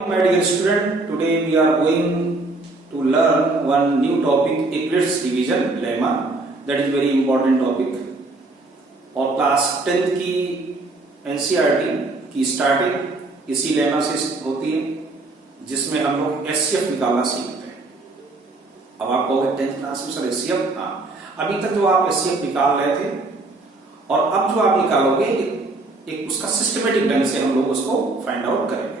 My dear student, today we are going to learn one new topic, Euclid's division lemma. That is very important topic. और class 10th की NCERT की starting इसी lemma से होती है, जिसमें हम लोग HCF निकालना सीखते हैं. अब आप कहोगे 10th क्लास में सर HCF, हाँ, अभी तक जो आप HCF निकाल रहे थे और अब जो आप निकालोगे एक उसका सिस्टमेटिक ढंग से हम लोग उसको फाइंड आउट करेंगे.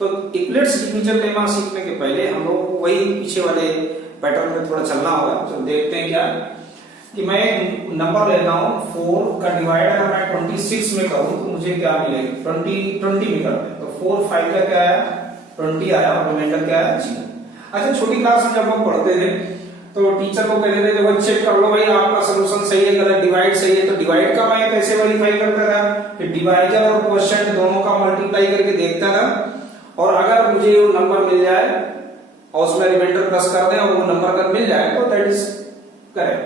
तो यूक्लिड्स डिवीजन लेमा सीखने के पहले हम लोग वही पीछे वाले पैटर्न में थोड़ा चलना होगा. तो देखते हैं क्या कि मैं नंबर लेता हूं 4 का डिवाइड अगर मैं 26 में करूं तो मुझे क्या मिलेगा, 20 में करते हैं तो 4 5 का क्या आया 20 आया और रिमाइंडर क्या आया 0. अच्छा, छोटी क्लास में जब हम पढ़ते थे तो टीचर को कहते थे देखो चेक कर लो भाई आपका सॉल्यूशन सही है गलत, डिवाइड सही है. तो डिवाइड का मैं कैसे वेरीफाई करता था कि डिवाइजर और क्वोशिएंट दोनों का मल्टीप्लाई करके देखता था और अगर मुझे वो नंबर मिल जाए और उसमें रिमाइंडर प्लस कर दें और वो नंबर अगर मिल जाए तो दैट इज करेक्ट.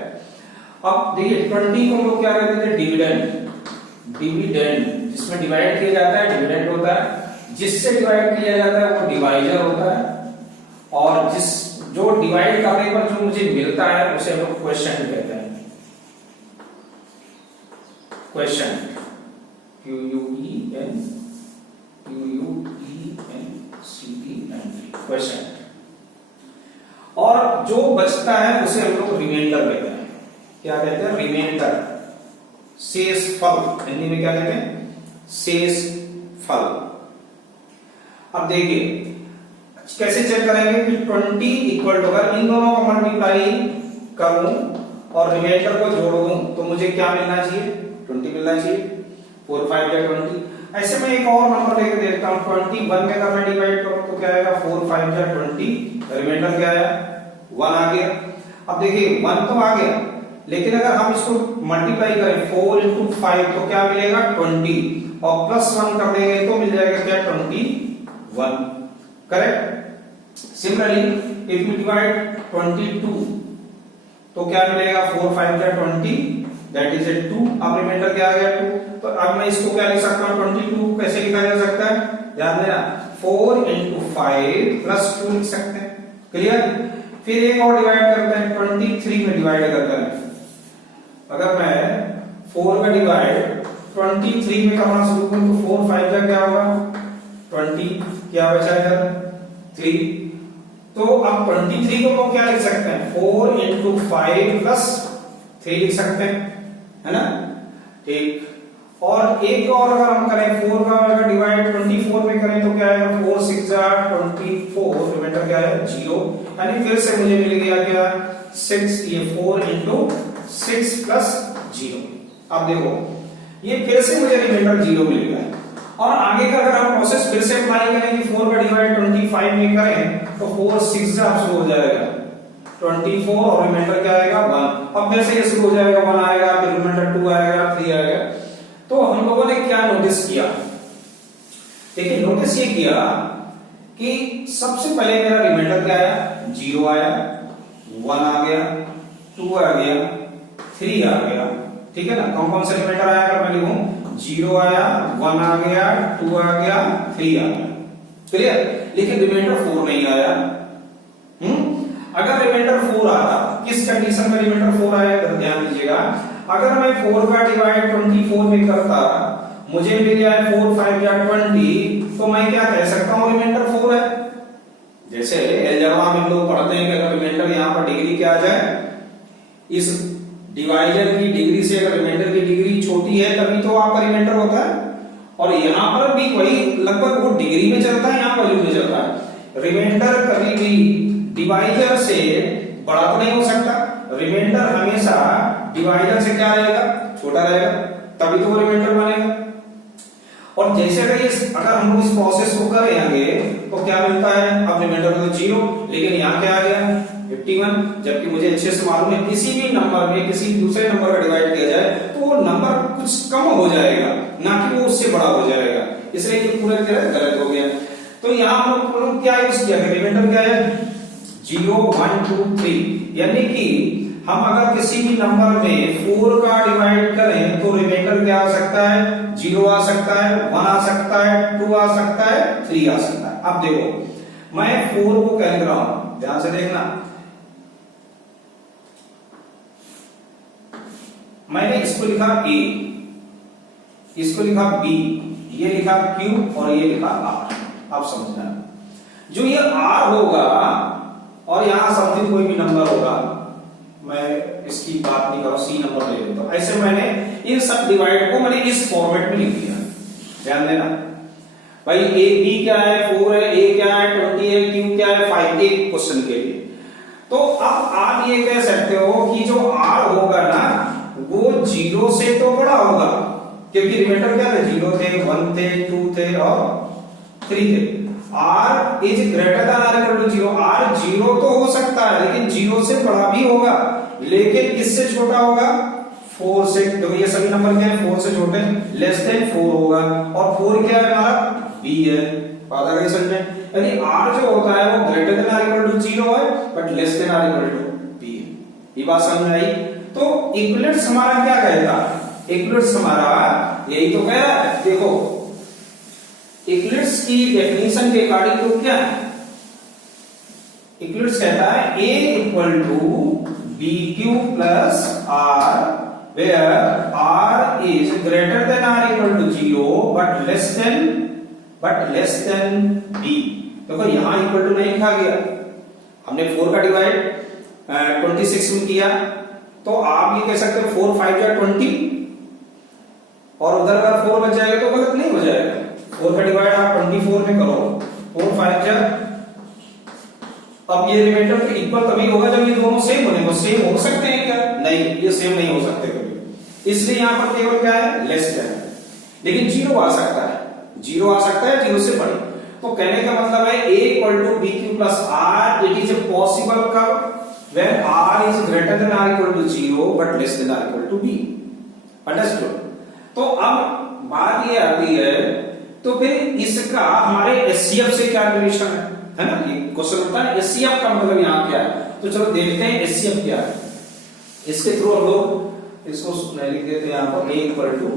अब देखिए 20 को हम लोग क्या कहते थे, डिविडेंड, जिसमें डिवाइड किया जाता है डिविडेंड होता है, जिससे डिवाइड किया जाता है वो डिवाइजर होता है, और जो डिवाइड करने पर जो मुझे मिलता है उसे हम लोग क्वोशिएंट कहते हैं. Quotient quotient. और जो बचता है उसे हम लोग रिमाइंडर कहते हैं. क्या कहते हैं, रिमाइंडर, शेष फल. हिंदी में क्या कहते हैं, शेष फल. अब देखिए कैसे चेक करेंगे कि 20 इक्वल टू, अगर इन दोनों का मल्टीप्लाई करूं और रिमाइंडर को जोड़ दूं तो मुझे क्या मिलना चाहिए, 20 मिलना चाहिए. 4 5 या 20. ऐसे में एक और नंबर लेके देखता हूं 21 में अगर मैं डिवाइड करूं तो क्या आएगा 4 5 या 20, रिमाइंडर क्या आया 1 आ गया. अब देखिए 1 तो आ गया, लेकिन अगर हम इसको मल्टीप्लाई करें 4 into 5 तो क्या मिलेगा 20 और प्लस 1 कर देंगे तो मिल जाएगा क्या 21. Correct. Similarly if you divide 22 तो क्या मिलेगा 4 5 या 20, दैट इज 2. अब रिमाइंडर क्या आ गया 2. तो अब मैं इसको क्या लिख सकता हूं 22 कैसे लिखा जा सकता है, ध्यान देना 4 into 5 plus 2 लिख सकते हैं. क्लियर. फिर एक और डिवाइड करते हैं 23 में डिवाइड करते हैं. अगर मैं 4 का डिवाइड 23 में करना शुरू करूं तो 4 5 का क्या होगा 20, क्या बचा इधर 3. तो अब 23 को क्या लिख सकते हैं 4 into 5 plus 3 लिख सकते हैं, है ना. ठीक. और एक और अगर हम करें 4 का अगर डिवाइड 24 में करें तो क्या आएगा 4 6 24, रिमाइंडर क्या है 0. यानी फिर से मुझे मिल गया क्या 6, ये 4 into 6 plus 0. अब देखो ये फिर से मुझे रिमाइंडर 0 मिल गया. और आगे का अगर हम प्रोसेस फिर से अप्लाई करें कि 4 का डिवाइड 25 में करें तो 4 6 से शुरू हो जाएगा 24 और रिमाइंडर क्या आएगा 1. अब फिर से ये शुरू हो जाएगा 1 आएगा, फिर रिमाइंडर 2 आएगा, 3 आएगा. तो हम लोगों ने क्या नोटिस किया, देखिए नोटिस ये किया कि सबसे पहले मेरा रिमाइंडर क्या आया 0 आया, 1 आ गया, 2 आ गया, 3 आ गया. ठीक है ना. कौन से रिमाइंडर आया अगर मैं लिखूं 0 आया, 1 आ गया, 2 आ गया, 3 आ गया. क्लियर. लेकिन रिमाइंडर 4 नहीं आया. अगर रिमाइंडर 4 आता, किस कंडीशन में रिमाइंडर 4 आया ध्यान दीजिएगा. अगर मैं 4 का डिवाइड 24 में करता मुझे मिल जाए 4 5 या 20 तो मैं क्या कह सकता हूं रिमाइंडर 4 है. जैसे अलजेब्रा में लोग पढ़ते हैं कि अगर रिमाइंडर यहां पर डिग्री क्या आ जाए, इस डिवाइजर की डिग्री से अगर रिमाइंडर की डिग्री छोटी है तभी तो आपका रिमाइंडर होता है. और यहां पर भी वही लगभग वो डिग्री में चलता है, यहां वैल्यू में चलता है. रिमाइंडर कभी भी डिवाइजर से बड़ा तो नहीं हो सकता. रिमाइंडर हमेशा डिवाइजर से क्या रहेगा, छोटा रहेगा, तभी तो वो रिमाइंडर बनेगा. और जैसे अगर हम इस प्रोसेस को करें आगे तो क्या मिलता है, अब रिमाइंडर तो 0, लेकिन यहाँ क्या आ गया 51. जबकि मुझे अच्छे से मालूम है किसी भी नंबर में किसी दूसरे नंबर का डिवाइड किया जाए तो वो नंबर कुछ कम हो जाएगा, ना कि वो उससे बड़ा हो जाएगा. इसलिए ये पूरा गलत हो गया. तो यहाँ हम लोग क्या यूज किया, रिमाइंडर क्या है 0 1 2 3. यानी कि हम अगर किसी भी नंबर में 4 का डिवाइड करें तो रिमाइंडर क्या आ सकता है 0 आ सकता है, 1 आ सकता है, 2 आ सकता है, 3 आ सकता है. अब देखो मैं 4 को क्या लिख रहा हूं, ध्यान से देखना, मैंने इसको लिखा A, इसको लिखा B, ये लिखा Q और ये लिखा R। आप समझना, जो ये R होगा और यहां समथिंग कोई भी नंबर होगा, मैं इसकी बात नहीं कर रहा, C नंबर ले लेता हूं। ऐसे मैंने इन सब डिवाइड को मैंने इस फॉर्मेट में लिख दिया। ध्यान देना भाई, A B क्या है 4 है, A क्या है 20 है, Q क्या है 5, एक क्वेश्चन के लिए। तो अब आप ये कह सकते हो कि जो R होगा ना वो 0 से तो बड़ा होगा, क्योंकि रिमाइंडर क्या थे, 0 थे, 1 थे, 2 थे और 3 थे। R is greater than R equal to 0, R 0 तो हो सकता है लेकिन 0 से बड़ा भी होगा, लेकिन किससे छोटा होगा, 4 से। देखो ये सभी नंबर क्या है, 4 से छोटे, लेस देन 4 होगा, और 4 क्या है हमारा, B है। बात आ गई समझ में, यानी R जो होता है वो greater than R equal to 0 है but less than R equal to B है। ये बात समझ में आई। तो इक्विवेलेंस हमारा क्या कहता है, इक्विवेलेंस हमारा यही तो कह रहा है। देखो इक्विवेलेंस की डेफिनेशन के अकॉर्डिंग तो क्या है, इक्विवेलेंस कहता है A equal to BQ plus R where R is greater than or equal to 0 but less than B। देखो यहां इक्वल टू नहीं लिखा गया, हमने 4 का डिवाइड 26 में किया, तो आप ये कह सकते हो 4 5 जा 20, और उधर अगर 4 बच जाएगा तो गलत नहीं हो जाएगा। 4 का डिवाइड आप 24 में करो, 4 5 जा, अब ये रिमाइंडर तो इक्वल तभी होगा जब ये दोनों सेम होने, वो सेम हो सकते हैं क्या, नहीं, ये सेम नहीं हो सकते कभी, इसलिए यहां पर केवल क्या है, लेस देन। लेकिन 0 आ सकता है, 0 आ सकता है 0 से बड़े। तो कहने का मतलब है A equal to BQ plus R, it is a possible कब, when R is greater than or equal to 0 but less than or equal to B। Understood. तो अब बात ये आती है, तो फिर इसका हमारे HCF से क्या रिलेशन है ना, ये क्वेश्चन होता है HCF का मतलब यहाँ क्या है। तो चलो देखते हैं HCF क्या है, इसके थ्रू हम लोग इसको लिख देते हैं यहाँ पर A equal to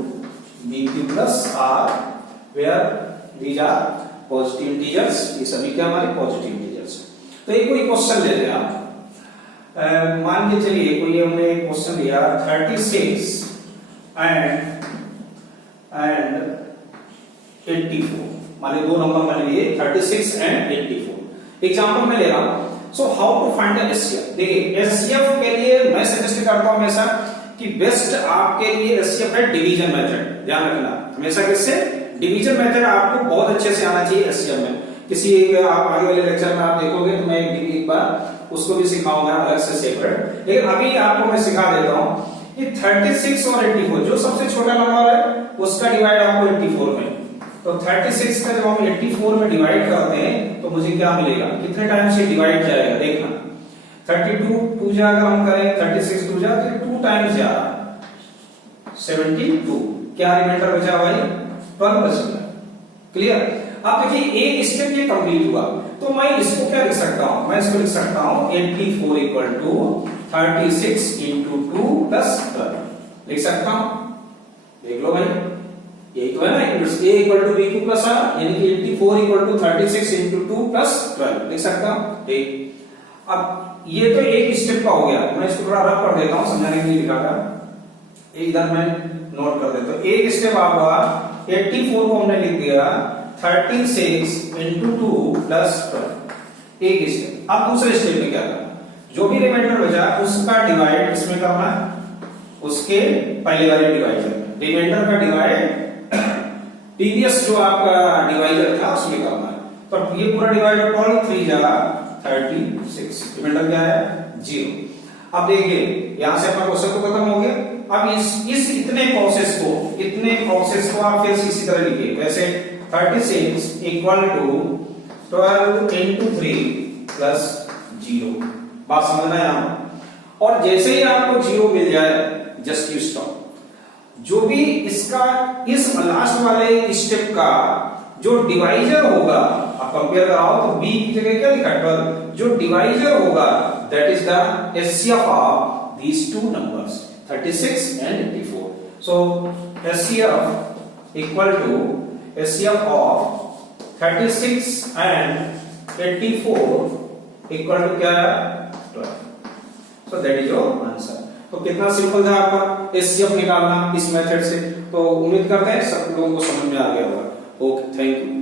BQ plus R where these are positive integers, ये सभी क्या हमारे पॉजिटिव इंटीजर्स। तो एक कोई क्वेश्चन ले लें आप, मान के चलिए कोई हमने क्वेश्चन लिया 36 एंड 84, मान लीजिए 2 नंबर मैंने लिए 36 एंड 84। एग्जांपल में ले रहा हूं, so how to find the HCF। देखिए HCF के लिए मैं सजेस्ट करता हूं हमेशा कि बेस्ट आपके लिए HCF है डिवीजन मेथड। ध्यान रखना हमेशा किससे, डिवीजन मेथड आपको बहुत अच्छे से आना चाहिए HCF में। किसी एक आप आगे वाले लेक्चर में आप देखोगे तो मैं एक बार उसको भी सिखाऊंगा अलग से सेपरेट, लेकिन अभी आपको मैं सिखा देता हूं कि 36 और 84 जो सबसे छोटा नंबर है उसका डिवाइड आपको 84 में, तो 36 का जब हम 84 में डिवाइड करते हैं तो मुझे क्या मिलेगा, कितने टाइम से डिवाइड जाएगा देखना, 32 2 जा अगर हम करें 36 2 जा तो 2 टाइम्स जा रहा है 72, क्या रिमाइंडर बचा भाई 12 बचा। क्लियर। अब देखिए एक स्टेप ये कंप्लीट हुआ, तो मैं इसको क्या लिख सकता हूं, मैं इसको लिख सकता हूं 84 इक्वल टू 36 इंटू 2 प्लस 12 लिख सकता हूं। देख लो भाई यही तो है ना, A equal to BQ plus R, यानी कि 84 इक्वल टू 36 इंटू 2 प्लस 12 लिख सकता हूं। ठीक, अब ये तो एक स्टेप का हो गया, मैं इसको थोड़ा रफ कर देता हूं समझाने के लिए लिखा था, इधर मैं नोट कर देता हूं। एक स्टेप आपका 84 को हमने लिख दिया 36 इंटू 2 प्लस 12, एक स्टेप। अब दूसरे स्टेप में क्या करना, जो भी रिमाइंडर बचा उसका डिवाइड इसमें करना, उसके पहले वाले डिवाइजर में, रिमाइंडर का डिवाइड प्रीवियस जो आपका डिवाइजर था उसमें करना है। तो ये पूरा डिवाइडर 12 3 जा 36, रिमाइंडर क्या है 0। अब देखिए यहां से अपना क्वेश्चन तो खत्म हो गया। अब इस इतने प्रोसेस को आप फिर इसी तरह लिखिए, वैसे 36 इक्वल टू 12 इंटू 3 प्लस 0, बात समझना है आप। और जैसे ही आपको 0 मिल जाए जस्ट यू स्टॉप। जो भी इसका इस लास्ट वाले स्टेप का जो डिवाइजर होगा, आप कंपेयर कराओ तो b की जगह क्या लिखा 12, जो डिवाइजर होगा that is the HCF of these two numbers 36 and 84। so HCF equal to HCF of 36 and 84 equal to क्या है 12। So that is your answer. तो कितना सिंपल था आपका एचसीएफ निकालना इस मेथड से। तो उम्मीद करते हैं सब लोगों को समझ में आ गया होगा। Okay, thank you.